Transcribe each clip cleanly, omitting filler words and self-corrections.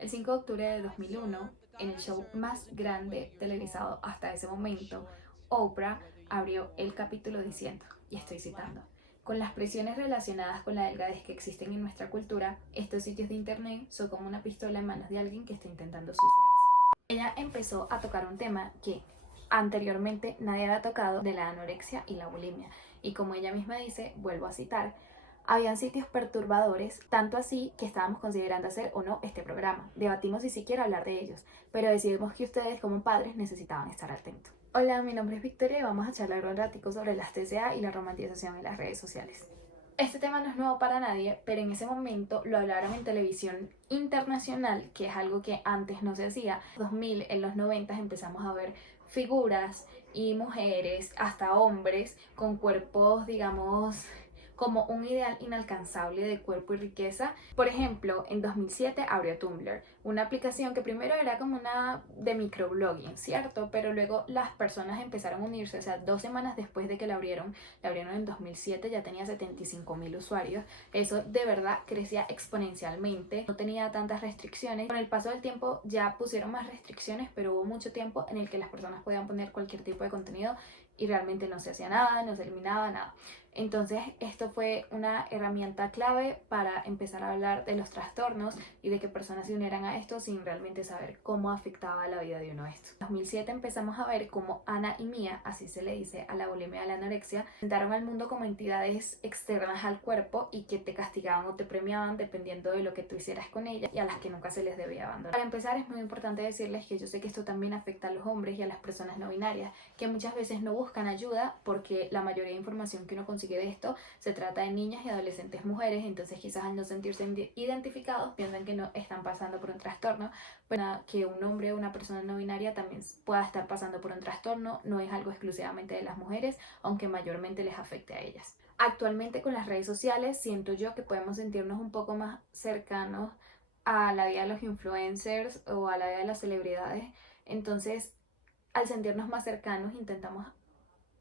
El 5 de octubre de 2001, en el show más grande televisado hasta ese momento, Oprah abrió el capítulo diciendo, y estoy citando: con las presiones relacionadas con la delgadez que existen en nuestra cultura, estos sitios de internet son como una pistola en manos de alguien que está intentando suicidarse. Ella empezó a tocar un tema que anteriormente nadie había tocado, de la anorexia y la bulimia. Y como ella misma dice, vuelvo a citar: habían sitios perturbadores, tanto así que estábamos considerando hacer o no este programa. Debatimos si siquiera hablar de ellos, pero decidimos que ustedes como padres necesitaban estar atentos. Hola, mi nombre es Victoria y vamos a charlar un ratico sobre las TCA y la romantización en las redes sociales. Este tema no es nuevo para nadie, pero en ese momento lo hablaron en televisión internacional, que es algo que antes no se hacía. En 2000, en los 90 empezamos a ver figuras y mujeres, hasta hombres, con cuerpos, digamos, como un ideal inalcanzable de cuerpo y riqueza. Por ejemplo, en 2007 abrió Tumblr, una aplicación que primero era como una de microblogging, ¿cierto? Pero luego las personas empezaron a unirse, o sea, 2 semanas después de que la abrieron en 2007, ya tenía 75.000 usuarios. Eso de verdad crecía exponencialmente, no tenía tantas restricciones. Con el paso del tiempo ya pusieron más restricciones, pero hubo mucho tiempo en el que las personas podían poner cualquier tipo de contenido y realmente no se hacía nada, no se eliminaba nada. Entonces esto fue una herramienta clave para empezar a hablar de los trastornos y de que personas se unieran a esto sin realmente saber cómo afectaba la vida de uno esto. En 2007 empezamos a ver cómo Ana y Mía, así se le dice a la bulimia y a la anorexia, presentaron al mundo como entidades externas al cuerpo y que te castigaban o te premiaban dependiendo de lo que tú hicieras con ellas, y a las que nunca se les debía abandonar. Para empezar, es muy importante decirles que yo sé que esto también afecta a los hombres y a las personas no binarias, que muchas veces no buscan ayuda porque la mayoría de información que uno consigue de esto se trata de niñas y adolescentes mujeres. Entonces quizás al no sentirse identificados piensan que no están pasando por un trastorno, pero que un hombre o una persona no binaria también pueda estar pasando por un trastorno no es algo exclusivamente de las mujeres, aunque mayormente les afecte a ellas. Actualmente con las redes sociales siento yo que podemos sentirnos un poco más cercanos a la vida de los influencers o a la vida de las celebridades. Entonces, al sentirnos más cercanos, intentamos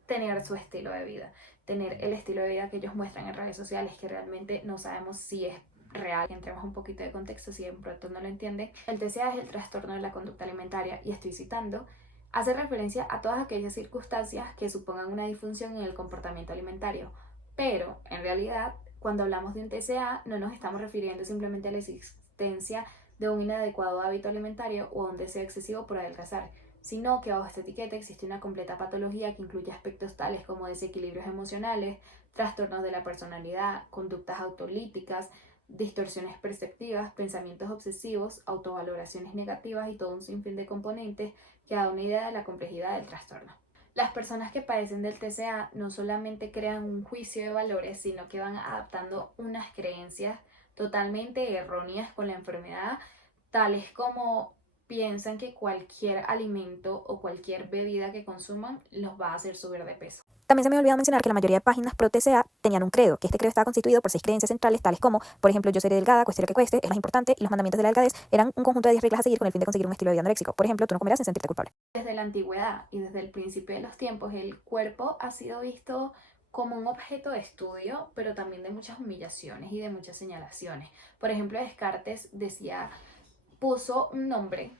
tener su estilo de vida, tener el estilo de vida que ellos muestran en redes sociales, que realmente no sabemos si es real. Entremos un poquito de contexto si de pronto no lo entiende. El TCA es el trastorno de la conducta alimentaria, y estoy citando, hace referencia a todas aquellas circunstancias que supongan una disfunción en el comportamiento alimentario, pero en realidad cuando hablamos de un TCA no nos estamos refiriendo simplemente a la existencia de un inadecuado hábito alimentario o a un deseo excesivo por adelgazar, sino que bajo esta etiqueta existe una completa patología que incluye aspectos tales como desequilibrios emocionales, trastornos de la personalidad, conductas autolíticas, distorsiones perceptivas, pensamientos obsesivos, autovaloraciones negativas y todo un sinfín de componentes que da una idea de la complejidad del trastorno. Las personas que padecen del TCA no solamente crean un juicio de valores, sino que van adaptando unas creencias totalmente erróneas con la enfermedad, tales como piensan que cualquier alimento o cualquier bebida que consuman los va a hacer subir de peso. También se me olvidó mencionar que la mayoría de páginas pro TCA tenían un credo, que este credo estaba constituido por 6 creencias centrales, tales como, por ejemplo, yo seré delgada, cueste lo que cueste, es más importante, y los mandamientos de la delgadez eran un conjunto de 10 reglas a seguir con el fin de conseguir un estilo de vida anoréxico. Por ejemplo, tú no comerás sin sentirte culpable. Desde la antigüedad y desde el principio de los tiempos, el cuerpo ha sido visto como un objeto de estudio, pero también de muchas humillaciones y de muchas señalaciones. Por ejemplo, Descartes decía, puso un nombre,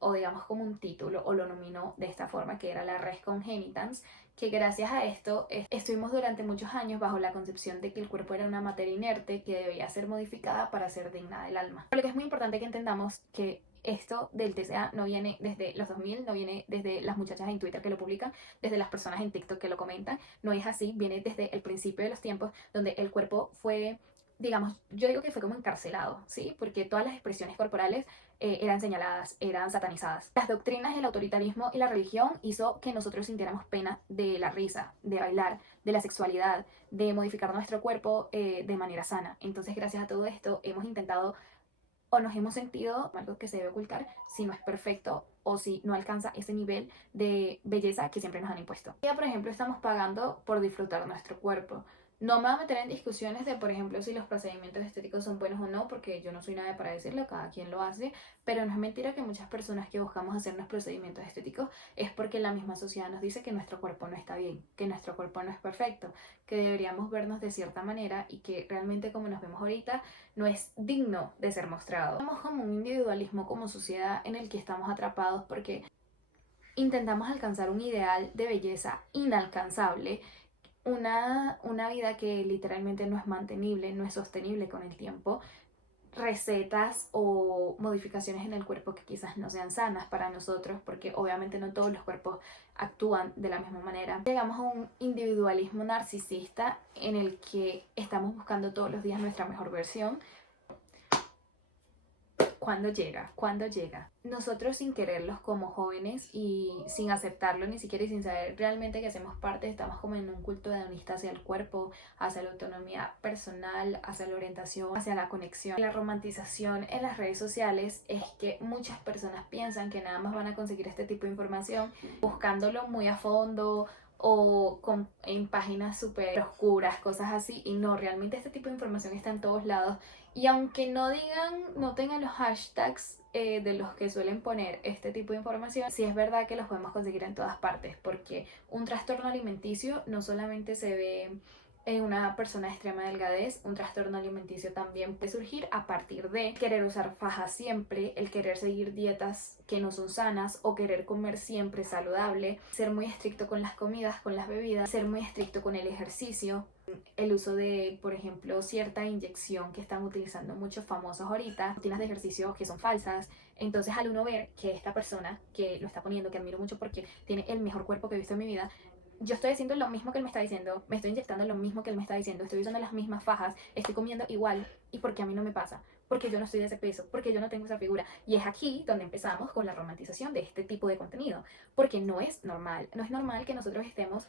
o digamos como un título, o lo nominó de esta forma, que era la res congenitans, que gracias a esto estuvimos durante muchos años bajo la concepción de que el cuerpo era una materia inerte que debía ser modificada para ser digna del alma. Por lo que es muy importante que entendamos que esto del TCA no viene desde los 2000, no viene desde las muchachas en Twitter que lo publican, desde las personas en TikTok que lo comentan, no es así, viene desde el principio de los tiempos, donde el cuerpo fue, digamos, yo digo que fue como encarcelado, ¿sí? Porque todas las expresiones corporales eran señaladas, eran satanizadas. Las doctrinas del autoritarismo y la religión hizo que nosotros sintiéramos pena de la risa, de bailar, de la sexualidad, de modificar nuestro cuerpo de manera sana. Entonces, gracias a todo esto, hemos intentado o nos hemos sentido algo que se debe ocultar si no es perfecto o si no alcanza ese nivel de belleza que siempre nos han impuesto. Ya, por ejemplo, estamos pagando por disfrutar nuestro cuerpo. No me voy a meter en discusiones de, por ejemplo, si los procedimientos estéticos son buenos o no, porque yo no soy nadie para decirlo, cada quien lo hace, pero no es mentira que muchas personas que buscamos hacernos procedimientos estéticos es porque la misma sociedad nos dice que nuestro cuerpo no está bien, que nuestro cuerpo no es perfecto, que deberíamos vernos de cierta manera y que realmente como nos vemos ahorita no es digno de ser mostrado. Tenemos como un individualismo como sociedad en el que estamos atrapados porque intentamos alcanzar un ideal de belleza inalcanzable, una vida que literalmente no es mantenible, no es sostenible con el tiempo, recetas o modificaciones en el cuerpo que quizás no sean sanas para nosotros, porque obviamente no todos los cuerpos actúan de la misma manera. Llegamos a un individualismo narcisista en el que estamos buscando todos los días nuestra mejor versión. ¿Cuándo llega? ¿Cuándo llega? Nosotros sin quererlos como jóvenes y sin aceptarlo ni siquiera y sin saber realmente que hacemos parte, estamos como en un culto hedonista hacia el cuerpo, hacia la autonomía personal, hacia la orientación, hacia la conexión. La romantización en las redes sociales es que muchas personas piensan que nada más van a conseguir este tipo de información buscándolo muy a fondo o en páginas súper oscuras, cosas así, y no, realmente este tipo de información está en todos lados. Y aunque no digan, no tengan los hashtags de los que suelen poner este tipo de información, sí es verdad que los podemos conseguir en todas partes, porque un trastorno alimenticio no solamente se ve en una persona de extrema delgadez, un trastorno alimenticio también puede surgir a partir de querer usar fajas siempre, el querer seguir dietas que no son sanas o querer comer siempre saludable, ser muy estricto con las comidas, con las bebidas, ser muy estricto con el ejercicio, el uso de, por ejemplo, cierta inyección que están utilizando muchos famosos ahorita, rutinas de ejercicio que son falsas. Entonces al uno ver que esta persona que lo está poniendo, que admiro mucho porque tiene el mejor cuerpo que he visto en mi vida, yo estoy haciendo lo mismo que él me está diciendo, me estoy inyectando lo mismo que él me está diciendo, estoy usando las mismas fajas, estoy comiendo igual, ¿y por qué a mí no me pasa? Porque yo no estoy de ese peso, porque yo no tengo esa figura. Y es aquí donde empezamos con la romantización de este tipo de contenido, porque no es normal, no es normal que nosotros estemos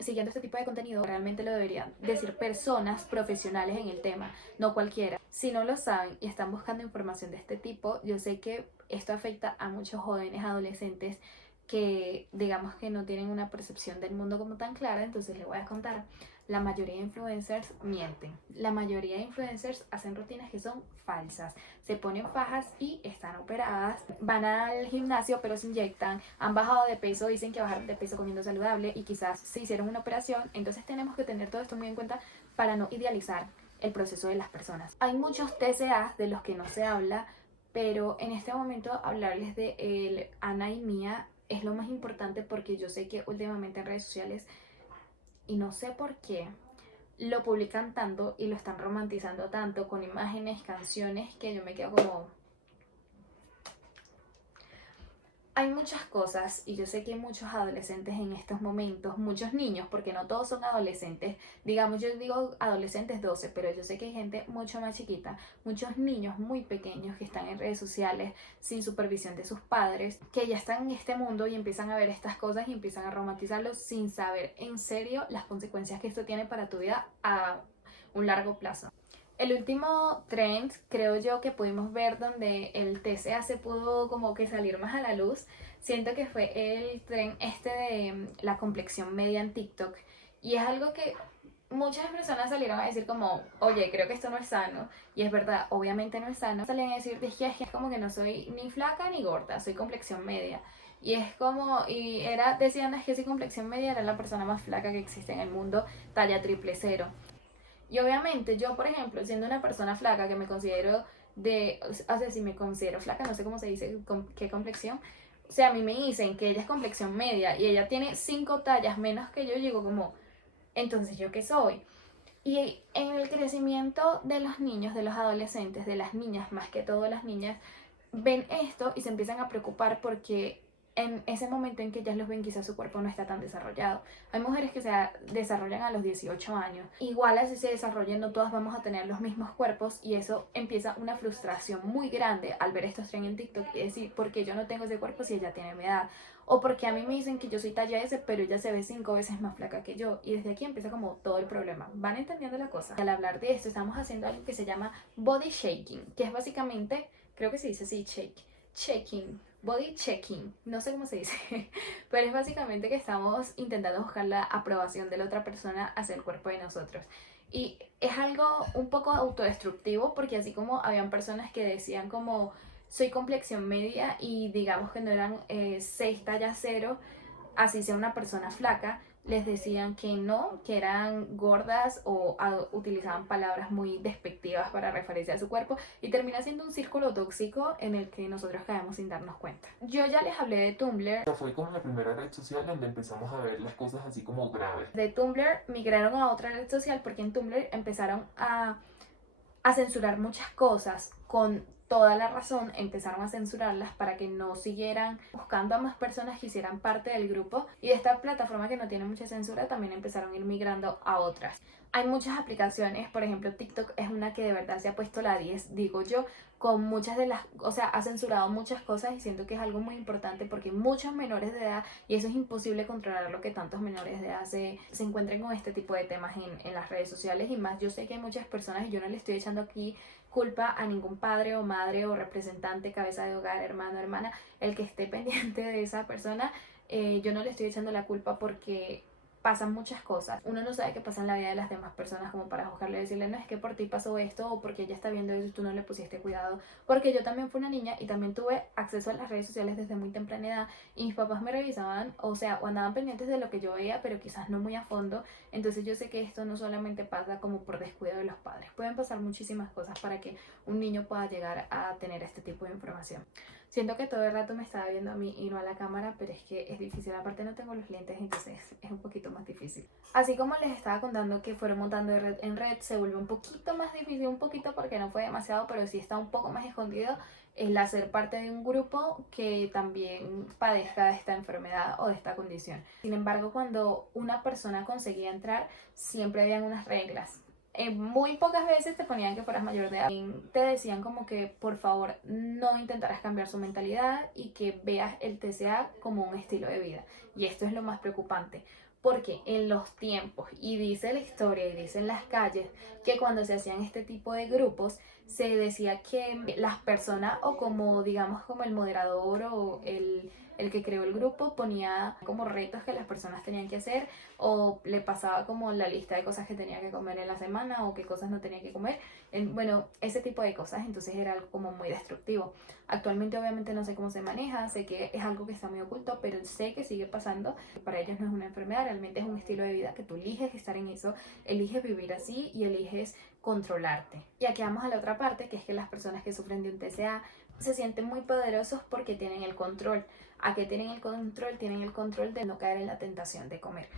siguiendo este tipo de contenido. Realmente lo deberían decir personas profesionales en el tema, no cualquiera. Si no lo saben y están buscando información de este tipo, yo sé que esto afecta a muchos jóvenes, adolescentes, que digamos que no tienen una percepción del mundo como tan clara. Entonces les voy a contar, la mayoría de influencers mienten, la mayoría de influencers hacen rutinas que son falsas, se ponen fajas y están operadas, van al gimnasio pero se inyectan, han bajado de peso, dicen que bajaron de peso comiendo saludable y quizás se hicieron una operación. Entonces tenemos que tener todo esto muy en cuenta para no idealizar el proceso de las personas. Hay muchos TCA de los que no se habla, pero en este momento hablarles de el Ana y Mía es lo más importante, porque yo sé que últimamente en redes sociales, y no sé por qué, lo publican tanto y lo están romantizando tanto con imágenes, canciones, que yo me quedo como... Hay muchas cosas y yo sé que hay muchos adolescentes en estos momentos, muchos niños, porque no todos son adolescentes, digamos, yo digo adolescentes 12, pero yo sé que hay gente mucho más chiquita, muchos niños muy pequeños que están en redes sociales sin supervisión de sus padres, que ya están en este mundo y empiezan a ver estas cosas y empiezan a romantizarlos sin saber en serio las consecuencias que esto tiene para tu vida a un largo plazo. El último trend, creo yo, que pudimos ver donde el TCA se pudo como que salir más a la luz, siento que fue el trend este de la complexión media en TikTok. Y es algo que muchas personas salieron a decir como, oye, creo que esto no es sano. Y es verdad, obviamente no es sano. Salían a decir, es que es como que no soy ni flaca ni gorda, soy complexión media. Y es como, y era, decían, es que si complexión media era la persona más flaca que existe en el mundo, talla 000. Y obviamente yo, por ejemplo, siendo una persona flaca que me considero o sea, si me considero flaca, no sé cómo se dice, qué complexión. O sea, a mí me dicen que ella es complexión media y ella tiene 5 tallas menos que yo, digo como, entonces ¿yo qué soy? Y en el crecimiento de los niños, de los adolescentes, de las niñas, más que todo las niñas, ven esto y se empiezan a preocupar porque en ese momento en que ellas los ven, quizás su cuerpo no está tan desarrollado. Hay mujeres que se desarrollan a los 18 años. Igual así se desarrollen, no todas vamos a tener los mismos cuerpos, y eso empieza una frustración muy grande al ver estos trends en TikTok y decir, ¿por qué yo no tengo ese cuerpo si ella tiene mi edad? O porque a mí me dicen que yo soy talla S, pero ella se ve 5 veces más flaca que yo. Y desde aquí empieza como todo el problema. ¿Van entendiendo la cosa? Al hablar de esto, estamos haciendo algo que se llama body shaking, que es básicamente, creo que se dice así, shaking, body checking, no sé cómo se dice, pero es básicamente que estamos intentando buscar la aprobación de la otra persona hacia el cuerpo de nosotros. Y es algo un poco autodestructivo porque así como habían personas que decían como soy complexión media y digamos que no eran 6 tallas 0, así sea una persona flaca, les decían que no, que eran gordas o utilizaban palabras muy despectivas para referirse a su cuerpo y termina siendo un círculo tóxico en el que nosotros caemos sin darnos cuenta. Yo ya les hablé de Tumblr. Fue como la primera red social donde empezamos a ver las cosas así como graves. De Tumblr migraron a otra red social porque en Tumblr empezaron a censurar muchas cosas con toda la razón, empezaron a censurarlas para que no siguieran buscando a más personas que hicieran parte del grupo, y de esta plataforma que no tiene mucha censura también empezaron a ir migrando a otras. Hay muchas aplicaciones, por ejemplo TikTok es una que de verdad se ha puesto la 10, digo yo, con muchas de las, o sea, ha censurado muchas cosas y siento que es algo muy importante porque muchos menores de edad, y eso es imposible controlar, lo que tantos menores de edad se encuentren con este tipo de temas en las redes sociales. Y más, yo sé que hay muchas personas, y yo no le estoy echando aquí culpa a ningún padre o madre o representante, cabeza de hogar, hermano, hermana, el que esté pendiente de esa persona, yo no le estoy echando la culpa porque pasan muchas cosas. Uno no sabe qué pasa en la vida de las demás personas como para juzgarle y decirle, no, es que por ti pasó esto, o porque ella está viendo eso y tú no le pusiste cuidado. Porque yo también fui una niña y también tuve acceso a las redes sociales desde muy temprana edad, y mis papás me revisaban, o sea, o andaban pendientes de lo que yo veía, pero quizás no muy a fondo. Entonces yo sé que esto no solamente pasa como por descuido de los padres, pueden pasar muchísimas cosas para que un niño pueda llegar a tener este tipo de información. Siento que todo el rato me estaba viendo a mí y no a la cámara, pero es que es difícil. Aparte no tengo los lentes, entonces es un poquito más difícil. Así como les estaba contando que fueron montando de red en red, se vuelve un poquito más difícil, un poquito porque no fue demasiado, pero sí está un poco más escondido el hacer parte de un grupo que también padezca de esta enfermedad o de esta condición. Sin embargo, cuando una persona conseguía entrar, siempre habían unas reglas. Muy pocas veces te ponían que fueras mayor de edad. Te decían como que por favor no intentaras cambiar su mentalidad y que veas el TCA como un estilo de vida. Y esto es lo más preocupante, porque en los tiempos, y dice la historia y dicen las calles, que cuando se hacían este tipo de grupos se decía que las personas, o como digamos como el moderador o el que creó el grupo, ponía como retos que las personas tenían que hacer, o le pasaba como la lista de cosas que tenía que comer en la semana o qué cosas no tenía que comer, bueno, ese tipo de cosas. Entonces era algo como muy destructivo. Actualmente obviamente no sé cómo se maneja, sé que es algo que está muy oculto, pero sé que sigue pasando. Para ellos no es una enfermedad, realmente es un estilo de vida que tú eliges estar en eso, eliges vivir así y eliges controlarte. Y aquí vamos a la otra parte, que es que las personas que sufren de un TCA se sienten muy poderosos porque tienen el control. ¿A qué tienen el control? Tienen el control de no caer en la tentación de comer.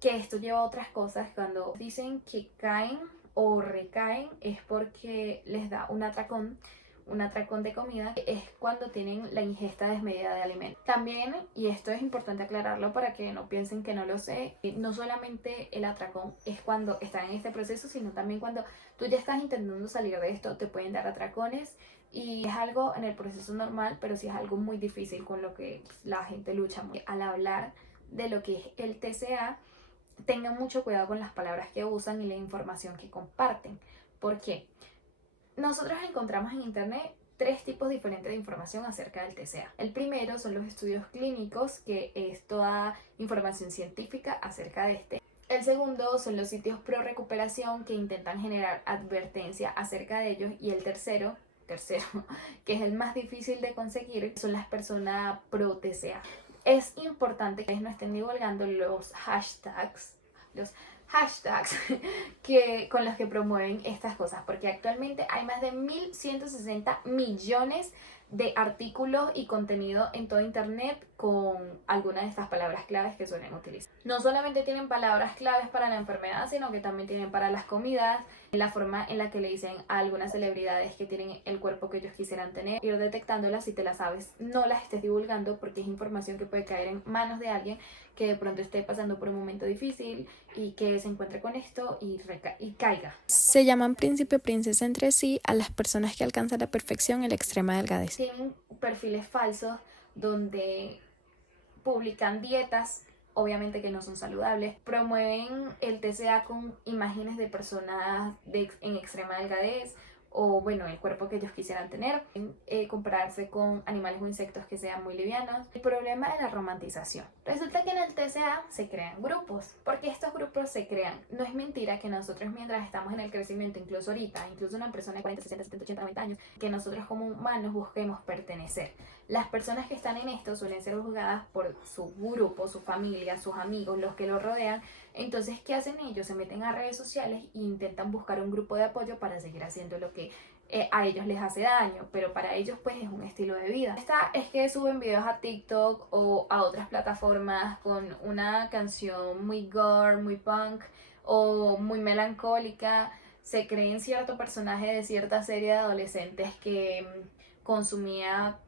Que esto lleva a otras cosas. Cuando dicen que caen o recaen es porque les da un atracón de comida, es cuando tienen la ingesta desmedida de alimentos. También, y esto es importante aclararlo para que no piensen que no lo sé, no solamente el atracón es cuando están en este proceso, sino también cuando tú ya estás intentando salir de esto, te pueden dar atracones. Y es algo en el proceso normal, pero sí es algo muy difícil con lo que la gente lucha. Al hablar de lo que es el TCA, tengan mucho cuidado con las palabras que usan y la información que comparten. ¿Por qué? Nosotros encontramos en internet 3 tipos diferentes de información acerca del TCA. El primero son los estudios clínicos, que es toda información científica acerca de este. El segundo son los sitios pro recuperación que intentan generar advertencia acerca de ellos. Y el tercero, que es el más difícil de conseguir, son las personas pro TCA. Es importante que no estén divulgando los hashtags con los que promueven estas cosas, porque actualmente hay más de 1.160 millones de artículos y contenido en todo internet con algunas de estas palabras claves que suelen utilizar. No solamente tienen palabras claves para la enfermedad, sino que también tienen para las comidas, la forma en la que le dicen a algunas celebridades que tienen el cuerpo que ellos quisieran tener, ir detectándolas. Si te las sabes, no las estés divulgando porque es información que puede caer en manos de alguien que de pronto esté pasando por un momento difícil y que se encuentre con esto y caiga. Se llaman príncipe o princesa entre sí a las personas que alcanzan la perfección en la extrema delgadez. Tienen perfiles falsos donde publican dietas, obviamente que no son saludables, promueven el TCA con imágenes de personas en extrema delgadez o bueno, el cuerpo que ellos quisieran tener, compararse con animales o insectos que sean muy livianos. El problema de la romantización. Resulta que en el TCA se crean grupos. ¿Por qué estos grupos se crean? No es mentira que nosotros mientras estamos en el crecimiento, incluso ahorita, incluso una persona de 40, 60, 70, 80, 90 años, que nosotros como humanos busquemos pertenecer. Las personas que están en esto suelen ser juzgadas por su grupo, su familia, sus amigos, los que lo rodean. Entonces, ¿qué hacen ellos? Se meten a redes sociales e intentan buscar un grupo de apoyo para seguir haciendo lo que a ellos les hace daño, pero para ellos pues es un estilo de vida. Esta es que suben videos a TikTok o a otras plataformas con una canción muy gore, muy punk o muy melancólica. Se creen cierto personaje de cierta serie de adolescentes que consumía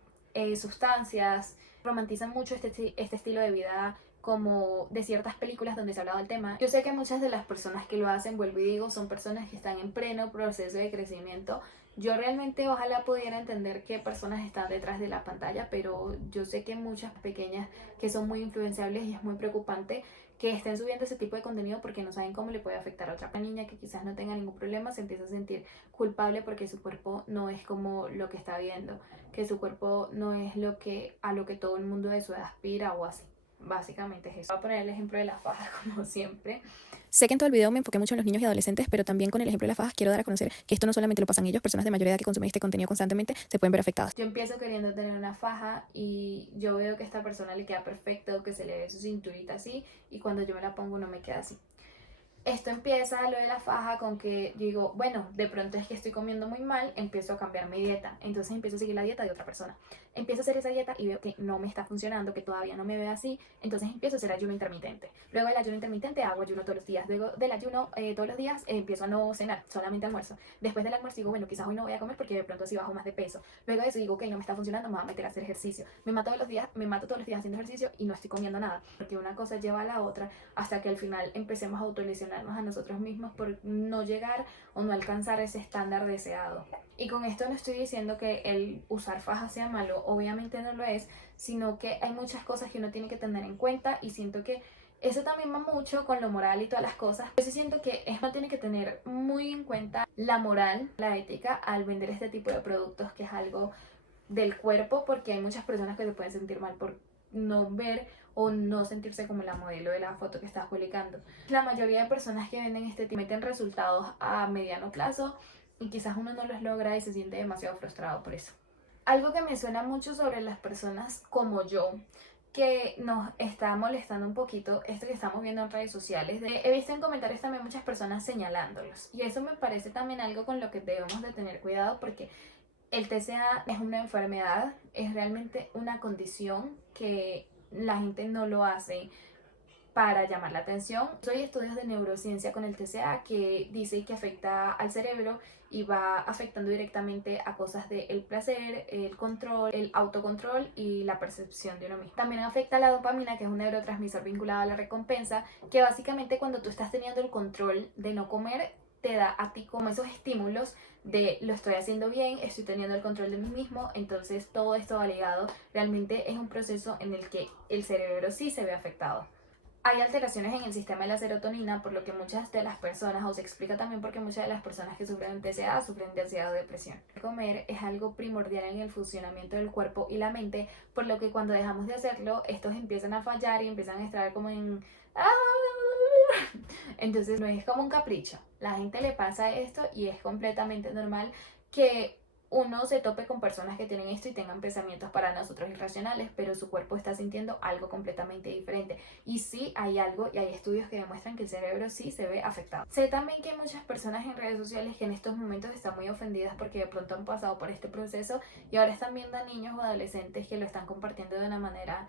sustancias, romantizan mucho este estilo de vida como de ciertas películas donde se ha hablado del tema. Yo sé que muchas de las personas que lo hacen, vuelvo y digo, son personas que están en pleno proceso de crecimiento. Yo realmente ojalá pudiera entender qué personas están detrás de la pantalla, pero yo sé que muchas pequeñas que son muy influenciables y es muy preocupante que estén subiendo ese tipo de contenido porque no saben cómo le puede afectar a otra niña que quizás no tenga ningún problema, se empieza a sentir culpable porque su cuerpo no es como lo que está viendo, que su cuerpo no es a lo que todo el mundo de su edad aspira o así. Básicamente es eso. Voy a poner el ejemplo de las fajas como siempre. Sé que en todo el video me enfoqué mucho en los niños y adolescentes, pero también con el ejemplo de las fajas quiero dar a conocer que esto no solamente lo pasan ellos, personas de mayor edad que consumen este contenido constantemente se pueden ver afectadas. Yo empiezo queriendo tener una faja y yo veo que a esta persona le queda perfecto, que se le ve su cinturita así, y cuando yo me la pongo no me queda así. Esto empieza lo de la faja con que yo digo, bueno, de pronto es que estoy comiendo muy mal, empiezo a cambiar mi dieta. Entonces empiezo a seguir la dieta de otra persona. Empiezo a hacer esa dieta y veo que no me está funcionando, que todavía no me veo así. Entonces empiezo a hacer ayuno intermitente. Luego del ayuno intermitente hago ayuno todos los días. Luego del ayuno todos los días empiezo a no cenar, solamente almuerzo. Después del almuerzo digo, bueno, quizás hoy no voy a comer porque de pronto así bajo más de peso. Luego de eso digo, ok, no me está funcionando, me voy a meter a hacer ejercicio. Me mato todos los días haciendo ejercicio y no estoy comiendo nada. Porque una cosa lleva a la otra hasta que al final empecemos a autolesionarnos a nosotros mismos por no llegar o no alcanzar ese estándar deseado. Y con esto no estoy diciendo que el usar faja sea malo, obviamente no lo es, sino que hay muchas cosas que uno tiene que tener en cuenta y siento que eso también va mucho con lo moral y todas las cosas. Yo sí siento que uno tiene que tener muy en cuenta la moral, la ética al vender este tipo de productos que es algo del cuerpo, porque hay muchas personas que se pueden sentir mal por no ver o no sentirse como la modelo de la foto que estás publicando. La mayoría de personas que venden este tipo meten resultados a mediano plazo y quizás uno no los logra y se siente demasiado frustrado por eso. Algo que me suena mucho sobre las personas como yo, que nos está molestando un poquito esto que estamos viendo en redes sociales. He visto en comentarios también muchas personas señalándolos y eso me parece también algo con lo que debemos de tener cuidado porque el TCA es una enfermedad, es realmente una condición que la gente no lo hace para llamar la atención. Hay estudios de neurociencia con el TCA que dice que afecta al cerebro y va afectando directamente a cosas del placer, el control, el autocontrol y la percepción de uno mismo. También afecta a la dopamina, que es un neurotransmisor vinculado a la recompensa, que básicamente cuando tú estás teniendo el control de no comer, te da a ti como esos estímulos de lo estoy haciendo bien, estoy teniendo el control de mí mismo, entonces todo esto va ligado. Realmente es un proceso en el que el cerebro sí se ve afectado. Hay alteraciones en el sistema de la serotonina, por lo que muchas de las personas, o se explica también porque muchas de las personas que sufren de TCA sufren de ansiedad o depresión. Comer es algo primordial en el funcionamiento del cuerpo y la mente, por lo que cuando dejamos de hacerlo, estos empiezan a fallar y empiezan a estar como en... Entonces no es como un capricho, la gente le pasa esto y es completamente normal que uno se tope con personas que tienen esto y tengan pensamientos para nosotros irracionales, pero su cuerpo está sintiendo algo completamente diferente. Y sí hay algo y hay estudios que demuestran que el cerebro sí se ve afectado. Sé también que hay muchas personas en redes sociales que en estos momentos están muy ofendidas porque de pronto han pasado por este proceso y ahora están viendo a niños o adolescentes que lo están compartiendo de una manera,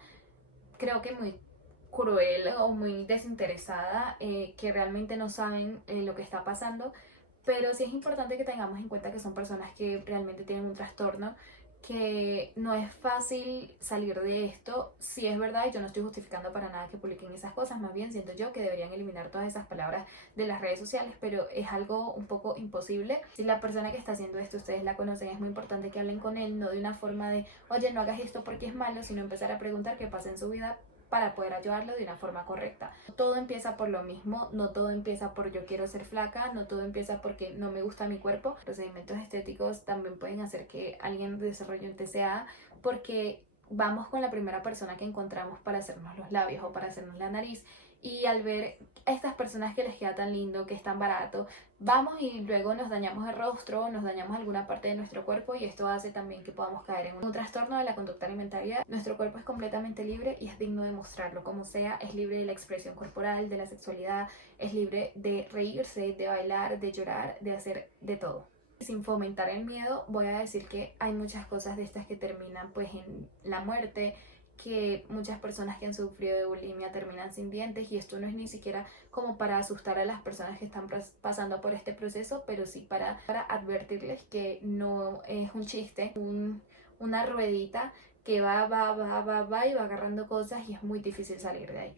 creo que muy cruel o muy desinteresada, que realmente no saben lo que está pasando. Pero sí es importante que tengamos en cuenta que son personas que realmente tienen un trastorno, que no es fácil salir de esto. Sí es verdad y yo no estoy justificando para nada que publiquen esas cosas, más bien siento yo que deberían eliminar todas esas palabras de las redes sociales, pero es algo un poco imposible. Si la persona que está haciendo esto ustedes la conocen, es muy importante que hablen con él, no de una forma de oye, no hagas esto porque es malo, sino empezar a preguntar qué pasa en su vida para poder ayudarlo de una forma correcta. No todo empieza por lo mismo, no todo empieza por yo quiero ser flaca, no todo empieza porque no me gusta mi cuerpo. Los procedimientos estéticos también pueden hacer que alguien desarrolle un TCA porque vamos con la primera persona que encontramos para hacernos los labios o para hacernos la nariz, y al ver a estas personas que les queda tan lindo, que es tan barato, vamos y luego nos dañamos el rostro, nos dañamos alguna parte de nuestro cuerpo, y esto hace también que podamos caer en un trastorno de la conducta alimentaria. Nuestro cuerpo es completamente libre y es digno de mostrarlo como sea, es libre de la expresión corporal, de la sexualidad, es libre de reírse, de bailar, de llorar, de hacer de todo. Sin fomentar el miedo, voy a decir que hay muchas cosas de estas que terminan pues en la muerte, que muchas personas que han sufrido de bulimia terminan sin dientes, y esto no es ni siquiera como para asustar a las personas que están pasando por este proceso, pero sí para advertirles que no es un chiste, una ruedita que va y va agarrando cosas y es muy difícil salir de ahí.